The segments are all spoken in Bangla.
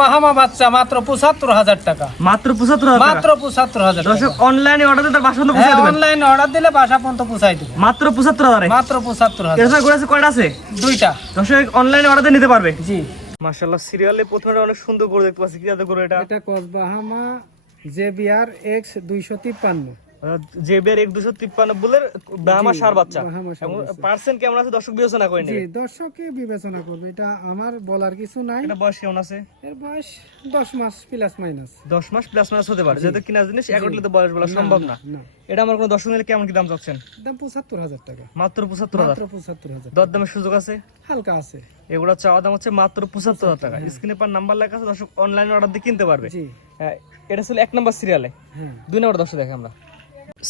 মাহামা বাচ্চা মাত্র ৭৫,০০০ টাকা। মাত্র ৭৫,০০০ টাকা। মাত্র ৭৫,০০০ টাকা। দর্শক অনলাইনে অর্ডার দিলে তার বাসা পর্যন্ত পৌঁছে দিবেন। অনলাইনে অর্ডার দিলে বাসা পর্যন্ত পৌঁছাই দেব। মাত্র ৭৫,০০০ এ। মাত্র ৭৫,০০০। এর গরু আছে কয়টা আছে? দুইটা। দর্শক অনলাইনে অর্ডার দিয়ে নিতে পারবে। জি। মাশাআল্লাহ সিরিয়ালে প্রথমে অনেক সুন্দর গরু দেখতে পাচ্ছি। কি জাতের গরু এটা? এটা কসবাহামা জেবিআর এক্স 253। জেবিআর 253 বুলের ব্রাহ্মা সার বাচ্চা। ব্রাহ্মা ষাঁড় এবং বাচ্চা। পার্সেন্ট কেমন আছে দর্শক বিবেচনা করে জি, নেবে। দর্শকে বিবেচনা করবে, এটা আমার বলার কিছু নাই। এটা বয়স কেমন আছে? এর বয়স 10 মাস প্লাস মাইনাস। 10 মাস প্লাস মাইনাস হতে পারে। যেহেতু কিনা জিনিস একটলে তো বয়স বলা সম্ভব না। না, এটা আমার কোন দর্শক নিলে কেমন কি দাম চাচ্ছেন? দাম ৭৫,০০০ টাকা। মাত্র ৭৫,০০০। মাত্র ৭৫,০০০। দরদামের সুযোগ আছে? হালকা আছে। এগুলো চাওয়া দাম হচ্ছে মাত্র ৭৫,০০০ টাকা। স্ক্রিনে পার নাম্বার লেখা আছে, দর্শক অনলাইনে অর্ডার দিয়ে কিনতে পারবে। জি। এটা ছিল 1 নাম্বার সিরিয়ালে। হ্যাঁ। 2 নাম্বার দর্শক দেখে আমরা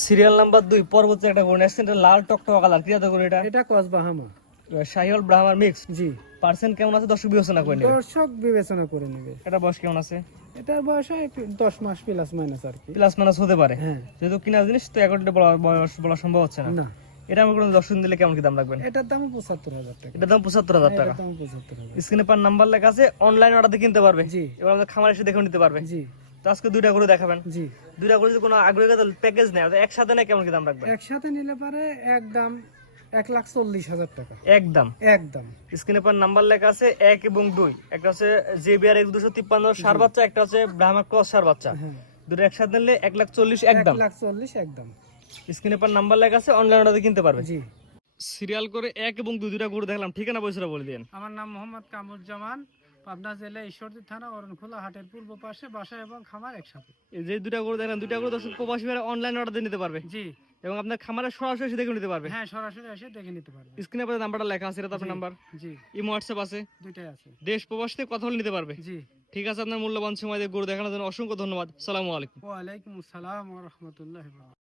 সিরিয়াল নাম্বার 2 পরবর্তী একটা গরু আসছে। এটা লাল টকটকা কালার। কি জাতের গরু এটা? এটা কসবাহামা। শাহিওয়াল ব্রাহ্মার মিক্স। জি। পার্সেন্ট কেমন আছে দর্শক বিবেচনা করে নেবে। দর্শক বিবেচনা করে নেবে। এটা বয়স কেমন আছে? এটার বয়স 10 মাস প্লাস মাইনাস আর কি। প্লাস মাইনাস হতে পারে। হ্যাঁ। যেহেতু কিনা জিনিস তো একটলে বয়স বলা সম্ভব হচ্ছে না। না, এটা আমার কোনো দর্শক দিলে কেমন কি দাম রাখবেন? এটার দাম ৭৫,০০০ টাকা। এটার দাম ৭৫,০০০ টাকা। এটার দাম ৭৫,০০০। স্ক্রিনে পার নাম্বার লেখা আছে, অনলাইন অর্ডার দিয়ে কিনতে পারবে। জি। এবার আমাদের খামার এসে দেখে নিতে পারবে। জি। তো আজকে দুইটা গরু দেখাবেন। জি। দুইটা গরু যদি কোনো আগ্রহী প্যাকেজ নেয় তো একসাথে নেয় কেমন কি দাম রাখবেন? একসাথে নিলে পারে একদম ১,৪০,০০০ টাকা। একদম। একদম। স্ক্রিনে পার নাম্বার লেখা আছে 1 এবং 2। একটা হচ্ছে জেবিআর 253 সার বাচ্চা, একটা হচ্ছে ব্রাহ্মা ক্রস সার বাচ্চা। হ্যাঁ। দুটো একসাথে নিলে 1,40,০০০ একদম। ১,৪০,০০০ একদম। স্ক্রিনে পার নাম্বার লেখা আছে, অনলাইন অর্ডার দিয়ে কিনতে পারবে। জি। সিরিয়াল করে 1 এবং 2 দুইটা গরু দেখলাম, ঠিকানা পয়সাটা বলে দিন। আমার নাম মোহাম্মদ কামরুজ্জামান, পাবনা জেলা ঈশ্বরদী থানা অরণখোলা হাটের পূর্ব পাশে, বাসা এবং খামার একসাথে। এই যে দুইটা গরু দেখলাম, দুইটা গরু দর্শক প্রবাসী ভাইরা অনলাইন অর্ডার দিয়ে নিতে পারবে। জি। এবং আপনার খামারে সরাসরি এসে দেখে নিতে পারবে। হ্যাঁ, সরাসরি এসে দেখে নিতে পারবে। স্ক্রিনে পরে নাম্বারটা লেখা আছে, এটা তো আপনার নাম্বার। জি। ইমো হোয়াটসঅ্যাপ আছে, দুইটাই আছে। দেশ প্রবাস থেকে কথা বলে নিতে পারবে। জি। ঠিক আছে, আপনার মূল্যবান সময় দিয়ে গরু দেখানোর জন্য অসংখ্য ধন্যবাদ। সালামু আলাইকুম। ওয়ালাইকুম আসসালাম ওয়া রাহমাতুল্লাহি ওয়া বারাকাতুহু।